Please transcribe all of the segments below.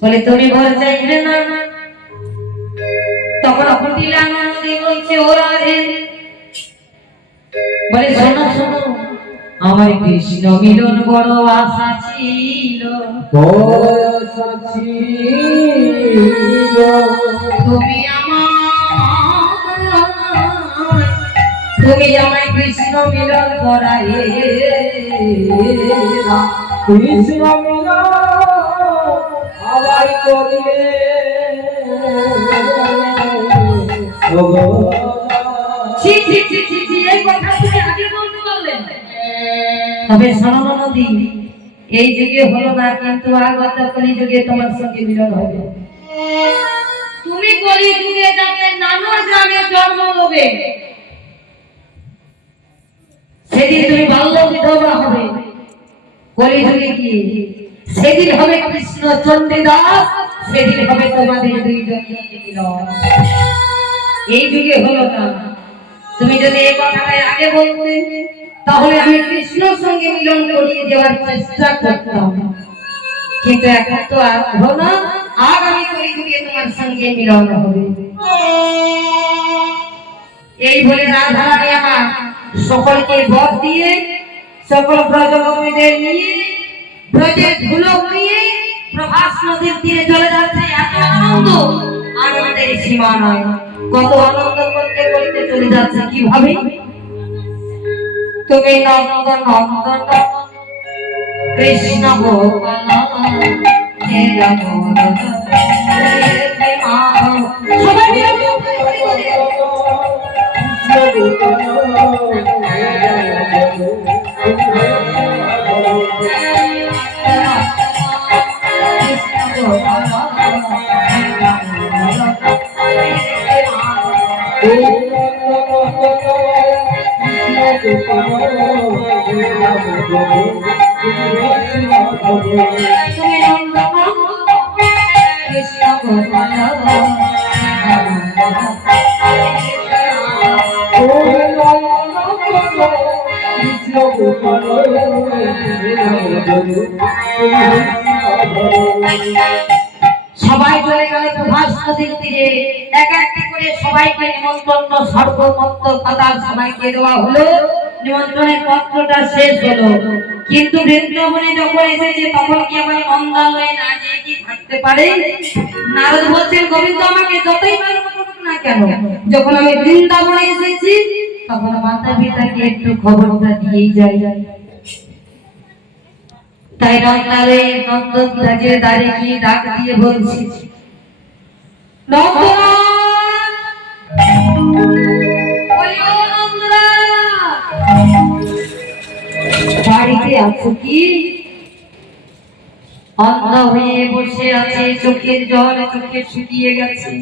বলে, তুমি ঘর চাইবে না? তখন কুটিলা নদী বলছে ও রাধে বলে, শোনো শোনো, আমার কৃষ্ণ মিলন বড় আশা ছিল। তুমি আমার, তুমি আমায় কৃষ্ণ মিলন করাই মিলন আবার করলে তবে শোনো নদী এই যুগে হলো না কিন্তু আগত কলি যুগে তোমার সঙ্গে মিলন হবে। তুমি কলি যুগে যাবে নানা গ্রামে জন্ম হবে সেদিন তুমি বাল্য বিধবা হবে। কলি যুগে কি? সেদিন হবে কৃষ্ণ চণ্ডীদাস, সেদিন হবে তোমাদের মিলন। এই যুগে হলো না। তুমি যদি এই কথাটা আগে বলতে, তাহলে আমি কৃষ্ণর সঙ্গে মিলন করিয়ে দেওয়ার চেষ্টা করতাম। কিন্তু এখন তো আর হলো আগামী কলিযুগে তোমার সঙ্গে মিলন হবে। এই বলে রাধা রানী আমার সকলকে বর দিয়ে, সকল ব্রজভূমিদের নিয়ে, ব্রজের ধুলো উড়িয়ে প্রভাস নদীর তীরে চলে যাচ্ছে। এত আনন্দ। আনন্দের সীমা নয়। কত আনন্দ করতে করতে চলে যাচ্ছে কীভাবে? তুমি নন্দ নন্দন, কৃষ্ণ গোপাল সবাই সবাই চলে গেল প্রভাস নদীর তীরে। এক একটি করে সবাইকে নিমন্ত্রণ সর্বমত্ত পাতাল সবাইকে দেওয়া হলো। নিমন্ত্রণের পত্রটা শেষ হলো। কিন্তু বৃন্দাবনে যখন এসেছে, তখন কি আমার নন্দালয়ে না যেয়ে কি থাকতে পারে? নারদ বলছেন, গোবিন্দ, আমাকে যতই না কেন। যখন আমি বৃন্দাবনে এসেছি, তখন মাতা পিতাকে একটু খবরটা দিয়েই যাই। তাই নন্দালে নন্দন দ্বারে গিয়ে ডাক দিয়ে বলছি, নন্দন! বাড়িতে আছো কি? অন্ধ হয়ে বসে আছে, চোখের জল চোখে শুকিয়ে গেছে।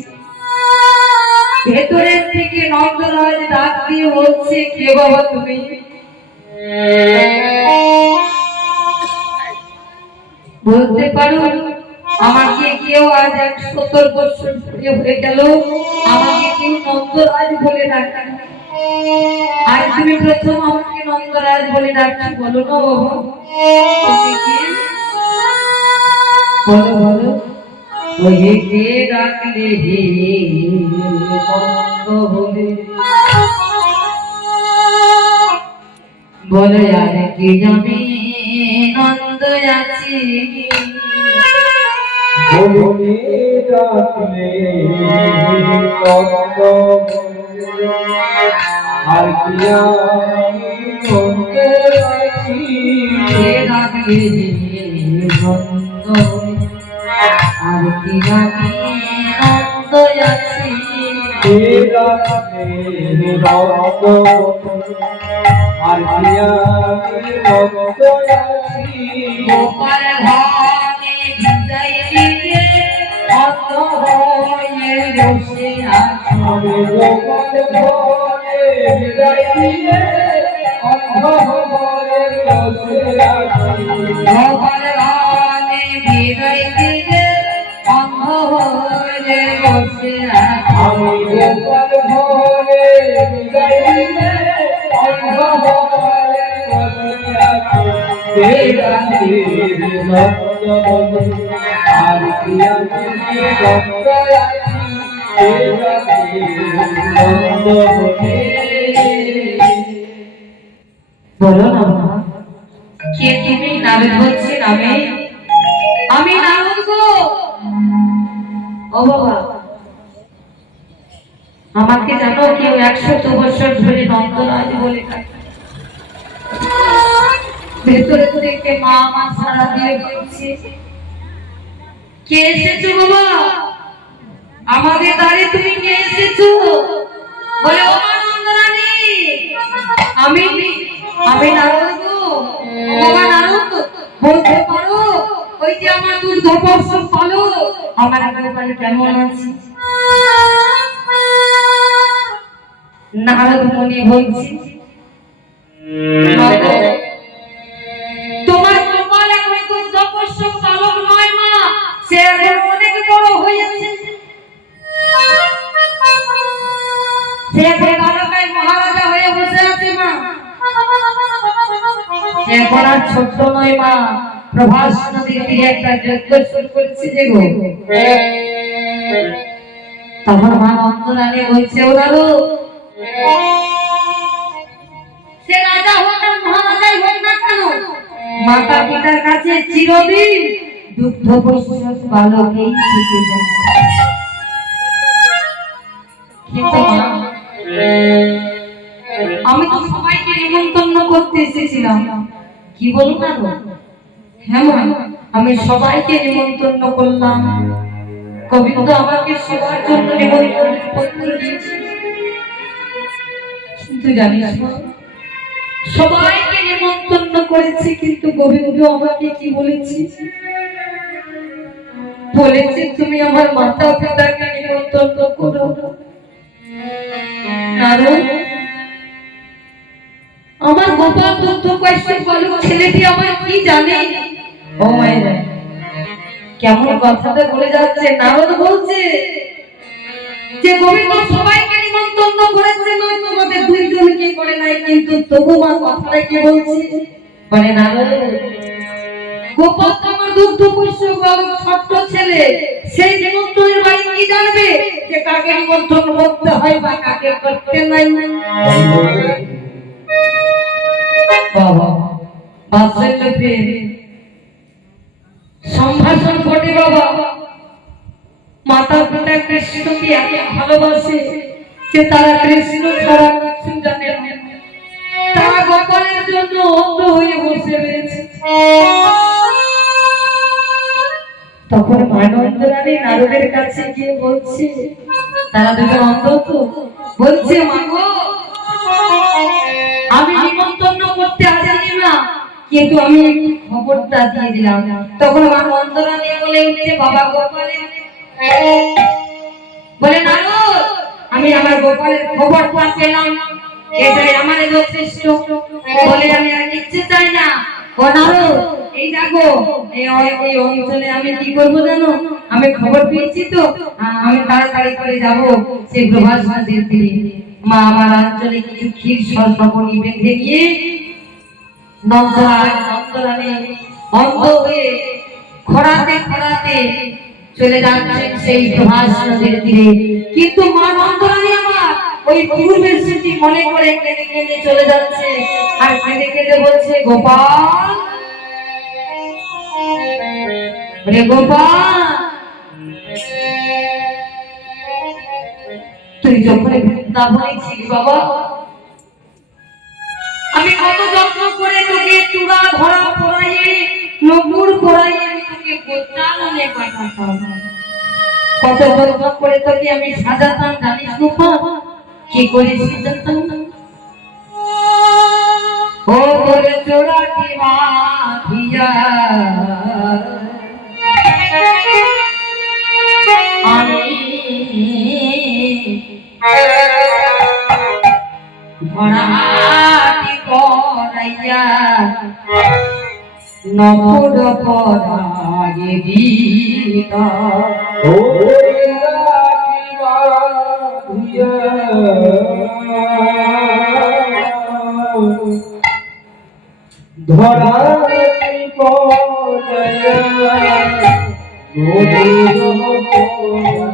ভেতরের থেকে নন্দরাজ ডাক দিয়ে বলছে, কে বাবা তুমি? বলতে পারো, আমাকে কেউ আজ এক সত্তর বছর হয়ে গেল। আমাকে কেউ নন্দরাজ বলে ডাকে আজ তুমি প্রথম আমাকে নন্দরাজ বলে ডাকছি, বলো না বাবা? বলো বলো। বলে। আর কি জানে নন্দ আছি আর কিয়া আছি কে ডাকলে আর কি বসে আমি গোপাল ভরে দিলে অন্ধ ভরে বসে আর কি আমি ভক্ত আছি কে রাখে নন্দনে বলো না কে তুমি নারদ বলছি আমি আমি নারদ গো ও বাবা। কেউ একশত বছর ধরে নন্দরাজ বলে। ভেতরে থেকে মা মা সারা দিয়ে বলছে, কে এসেছ বাবা? আমাদের দ্বারে তুমি কে এসেছ? বলে, ও মা নন্দরানী, আমি আমি নারদ বাবা নারদ, বলতে পারো, ওই যে আমার দুর্ধর্ষ পালো আমার গোপাল কেমন আছে? নারদ মুনি বলছি তোমার গোপাল এখন দুর্ধর্ষ পালক নয় মা, সে এখন অনেক বড় হয়েছে। সে এখন বালকায় মহারাজা হয়ে বসে আছে মা। সে এখন আর ছোট্ট নয় মা। প্রভাস নদীর তীরে একটা যজ্ঞ শুরু করেছে যে গো। তখন মা অন্তরানে বলছে ওরালো সে রাজা মহারাজাই না কেন? মাতা পিতার কাছে চিরদিন দুগ্ধ বালকেই থেকে যায়। আমি তো সবাইকে নিমন্ত্রণ করতে এসেছিলাম। কি বলুন হ্যাঁ আমি সবাইকে নিমন্ত্রণ করলাম। গোবিন্দ আমাকে সেবার জন্য নিমন্ত্রণ পত্র দিয়েছে। কিন্তু জানিস। সবাইকে নিমন্ত্রণ করেছে, কিন্তু গোবিন্দ আমাকে কি বলেছে? বলেছে, তুমি আমার মাতা পিতাকে নিমন্ত্রণ করো। কারণ আমার গোপাল তথ্য কয়েকটি বালক ছেলেটি আমার কি জানে? ও মায়েরা, কেমন কথাটা বলে যাচ্ছে নারদ বলছে যে গোবিন্দ সবাইকে নিমন্ত্রণ করেছে নয়, তোমাদের দুইজনকে করে নাই, কিন্তু তবু মা কথাটা কি বলছে? মানে নারদ গোপাল তো আমার দুগ্ধ পুষ্য ছোট্ট ছেলে, সেই নিমন্ত্রণের বাড়ি কি জানবে যে কাকে নিমন্ত্রণ করতে হয় বা কাকে করতে নাই? বাবা, বাৎসল্য সম্ভাষণ ঘটে বাবা। মাতা পিতা কৃষ্ণকে এত ভালোবাসে যে তারা কৃষ্ণ ছাড়া কিছু জানে তারা গোপালের জন্য অন্ধ হয়ে বসে রয়েছে। তখন মানন্দ রানী নারদের কাছে গিয়ে বলছে, তারা দুজন অন্ধ তো? বলছে মাগো আমি নিমন্ত্রণ করতে আসিনি না কিন্তু আমি খবরটা দিয়ে দিলাম। তখন আমার অন্তরা নিয়ে বলে উঠছে বাবা গোপালের বলে, নারদ, আমি আমার গোপালের খবরটা পেলাম এটাই আমার যথেষ্ট বলে, আমি আর কিচ্ছু চাই না। ও নারদ, এই দেখো, এই অঞ্চলে আমি কি করব জানো? আমি খবর পেয়েছি তো। আমি তাড়াতাড়ি করে যাব সেই প্রভাস নদীর তীরে মা আমার অঞ্চলে কিছু ক্ষীর সর্বপণি বেঁধে গিয়ে নন্দরাজ নন্দরানী অন্ধ হয়ে খরাতে খরাতে চলে যাচ্ছেন সেই প্রভাস নদীর তীরে কিন্তু মা নন্দরানী আমার ওই পূর্বের স্মৃতি মনে করে কেঁদে কেঁদে চলে যাচ্ছে। আর কেঁদে কেঁদে বলছে, গোপাল, রে গোপাল, তুই যখন বৃন্দাবনে ছিলি বাবা, আমি কত যত্ন করে তোকে চূড়া ধরা পড়াইয়ে নকুর পড়াইয়ে কত যত্ন করে তোকে আমি সাজাতাম, জানিস কি না? ও তোরে চোরাটি মাথিয়া আমি ভরাটি করাইয়া নপুর পরাগে দিতা ও রাখি বাঁধিয়া ধরাতে পড়াইয়া নদীর পড়াইয়া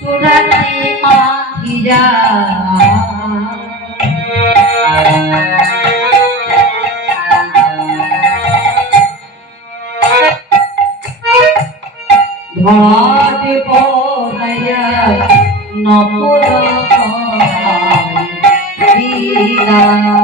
চূড়াতে পাখিরা। ধরাতে পড়াইয়া নপর দিদা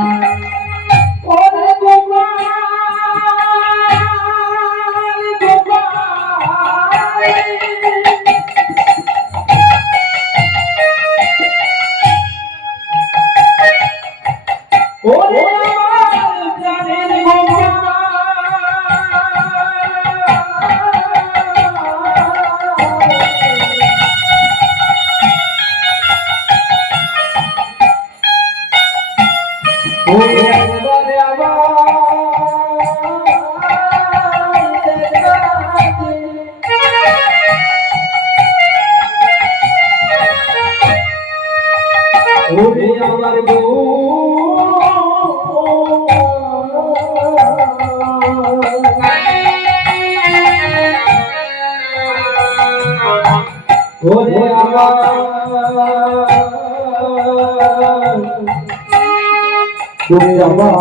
ওরে আমার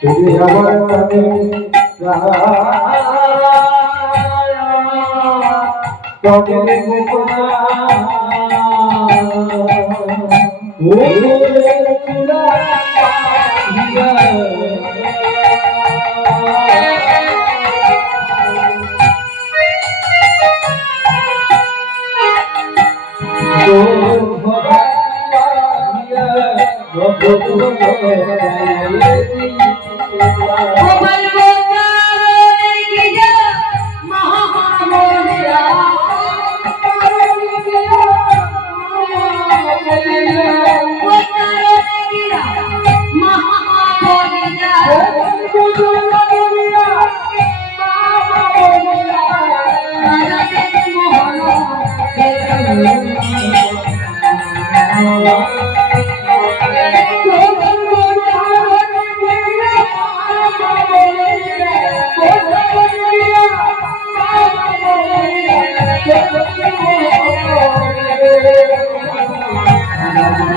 তুমি আমার কানে তবে গোপনা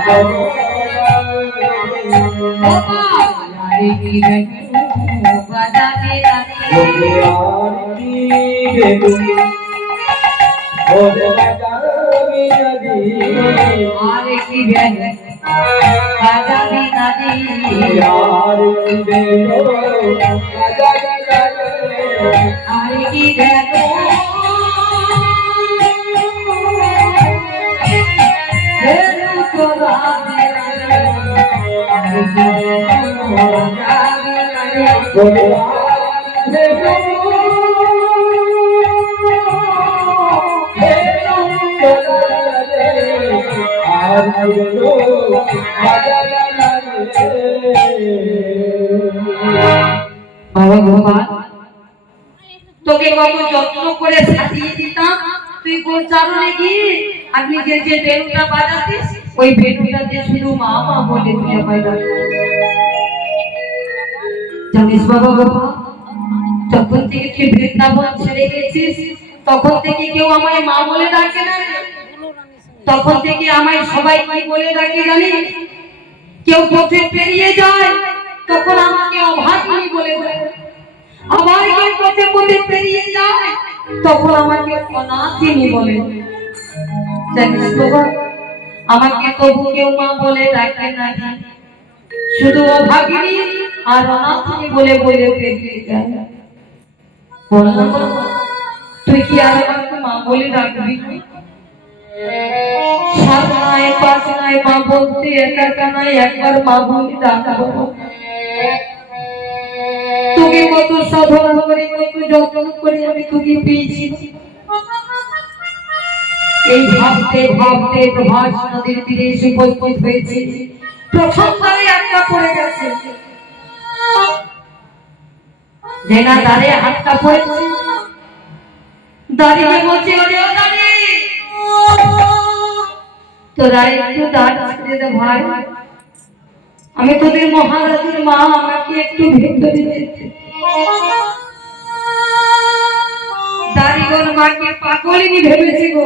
Oh, বাবা গোপাল তোকে কত যত্ন করে সাজিয়ে দিতাম। তুই কোন চারণে গিয়ে আপনি যে যে বেলুটা বাজাতিস ওই বেলুটা যে শুধু মা মা বলে আমায় ডাকবি। জানিস বাবা গোপাল যখন থেকে তুই বৃন্দাবন ছেড়ে গেছিস, তখন থেকে কেউ আমায় মা বলে ডাকে না। তখন থেকে আমায় সবাই কি বলে ডাকে জানিস কেউ পথে পেরিয়ে যায়, তখন আমাকে অভাগী বলে আবার কেউ পথে পথে পেরিয়ে যায়, তখন আমাকে অনাথিনী বলে জানিস বাবা আমাকে তবু কেউ মা বলে ডাকে না শুধু অভাগিনী আর অনাথিনী বলে বলে পেরিয়ে যায় তুই কি আর আমাকে মা বলে ডাকবি? সাত নয় পাঁচ নয় মা বলতে একা একা একবার মা তোকে কত সাধনা করে, কত যত্ন করে আমি তোকে পেয়েছি। এই ভাবতে ভাবতে প্রভাস নদীর তীরে এসে উপস্থিত হয়েছে। প্রথমবারে একটা পড়ে গেছে। দাঁড়িয়ে হাতটা পড়েছে। দাঁড়িয়ে বলছে, ওরে, ও দাঁড়িয়ে! তোরা একটু দাঁড় ছেড়ে দে ভাই। আমি তোদের মহারাজের মা, আমাকে একটু ভেতরে যেতে দাড়িগর মাকে ভেবেছে গো।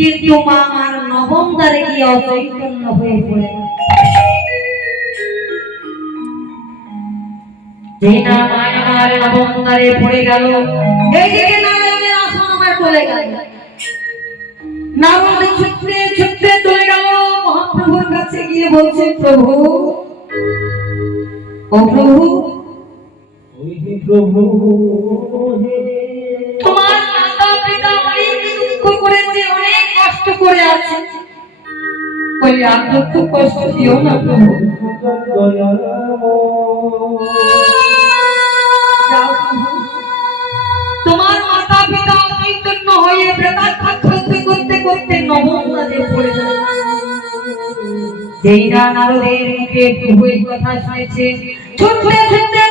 কিন্তু মা আমার নবম দ্বারে গিয়ে অচৈতন্য হয়ে পড়ে গেল। যেই মা আমার নবম দ্বারে পড়ে গেল এইদিকে নারায়ণের আসন আমার চলে গেল নারদ ছুটতে ছুটতে চলে গেল মহাপ্রভুর কাছে গিয়ে বলছে প্রভু ও প্রভু প্রভু তোমার মাতা পিতা কষ্ট করে আছে। আর দুঃখ কষ্ট দিও না প্রভু। তোমার মাতা পিতা চৈতন্য হয়ে প্রেতাঘাত করতে করতে করতে নবম নদে পড়ে গেল যেই না নারদের মুখে প্রভু কথা শুনেছে, ছুটতে ছুটতে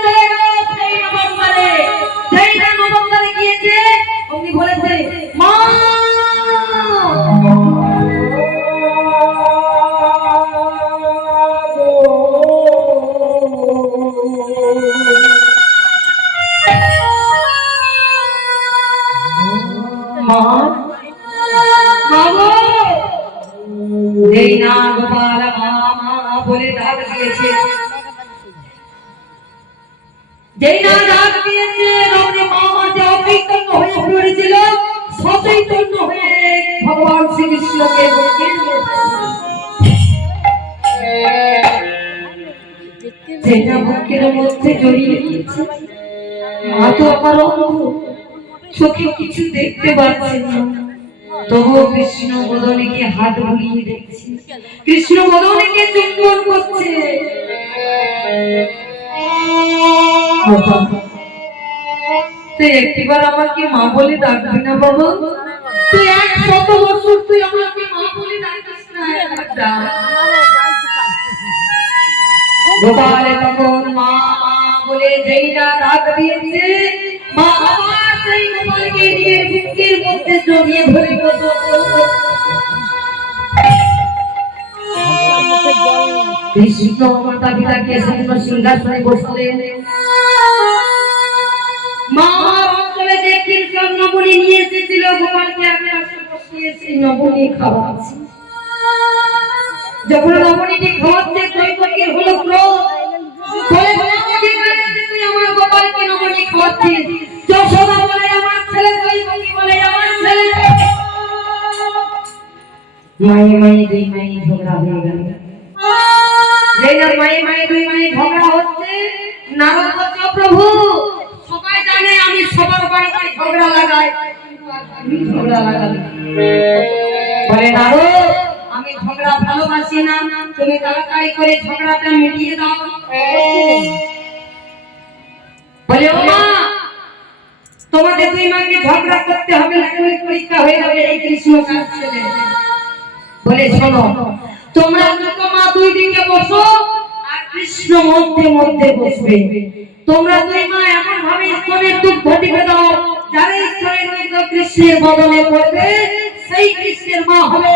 যেই না দিয়েছে দিয়েছে ভগবান শ্রীকৃষ্ণকে। যেটা বুকের মধ্যে জড়িয়ে নিয়েছে মা তো আমার অন্ধ চোখে কিছু দেখতে পাচ্ছে না। তবুও কৃষ্ণ বদনীকে হাত বুলিয়ে দেখছে। কৃষ্ণ বদনীকে চুম্বন করছে। তুই আমাকে মা বলে ডাকবি না বাবা। তুই এক শত বছর তুই আমাকে মা বলে ডাকিস না। গোপাল তখন মা মা বলে যেই না ডাক দিয়েছে, মা জড়িয়ে ধরে কৃষ্ণ মাতা পিতাকে শূন্য সিংহাসনে বসলেন। মা অঞ্চলে যে কীর্তন নবনী নিয়ে এসেছিল গোপালকে আমি পাশে বসিয়ে নবনী খাওয়াচ্ছি যখন নবনীটি খাওয়াচ্ছে কৈকটির হলো ক্রোধ, বলে তুই আমার গোপালকে নবনী খাওয়াচ্ছিস? যশোদা মায়ে মায়ে, দুই মায়ে ঝগড়া হয়ে গেল। মায়ে মায়ে, দুই মায়ে ঝগড়া হচ্ছে, নারদ প্রভু, সবাই জানে আমি সবার বাড়িতে ঝগড়া লাগাই আমি ঝগড়া ভালোবাসি না, তুমি তাড়াতাড়ি করে ঝগড়াটা মিটিয়ে দাও। বলে, ও মা, তোমাদের দুই মাকে ঝগড়া করতে হবে না পরীক্ষা হয়ে যাবে এই কৃষ্ণ কাজ বলে, শোনো, তোমরা মা দুই দিকে বসো আর কৃষ্ণ মধ্যে মধ্যে বসবে। তোমরা দুই মা এমন ভাবে স্তনের দুগ্ধ দিবে দাও, যারা স্তনের দুগ্ধ কৃষ্ণের বদলে পড়বে, সেই কৃষ্ণের মা হবে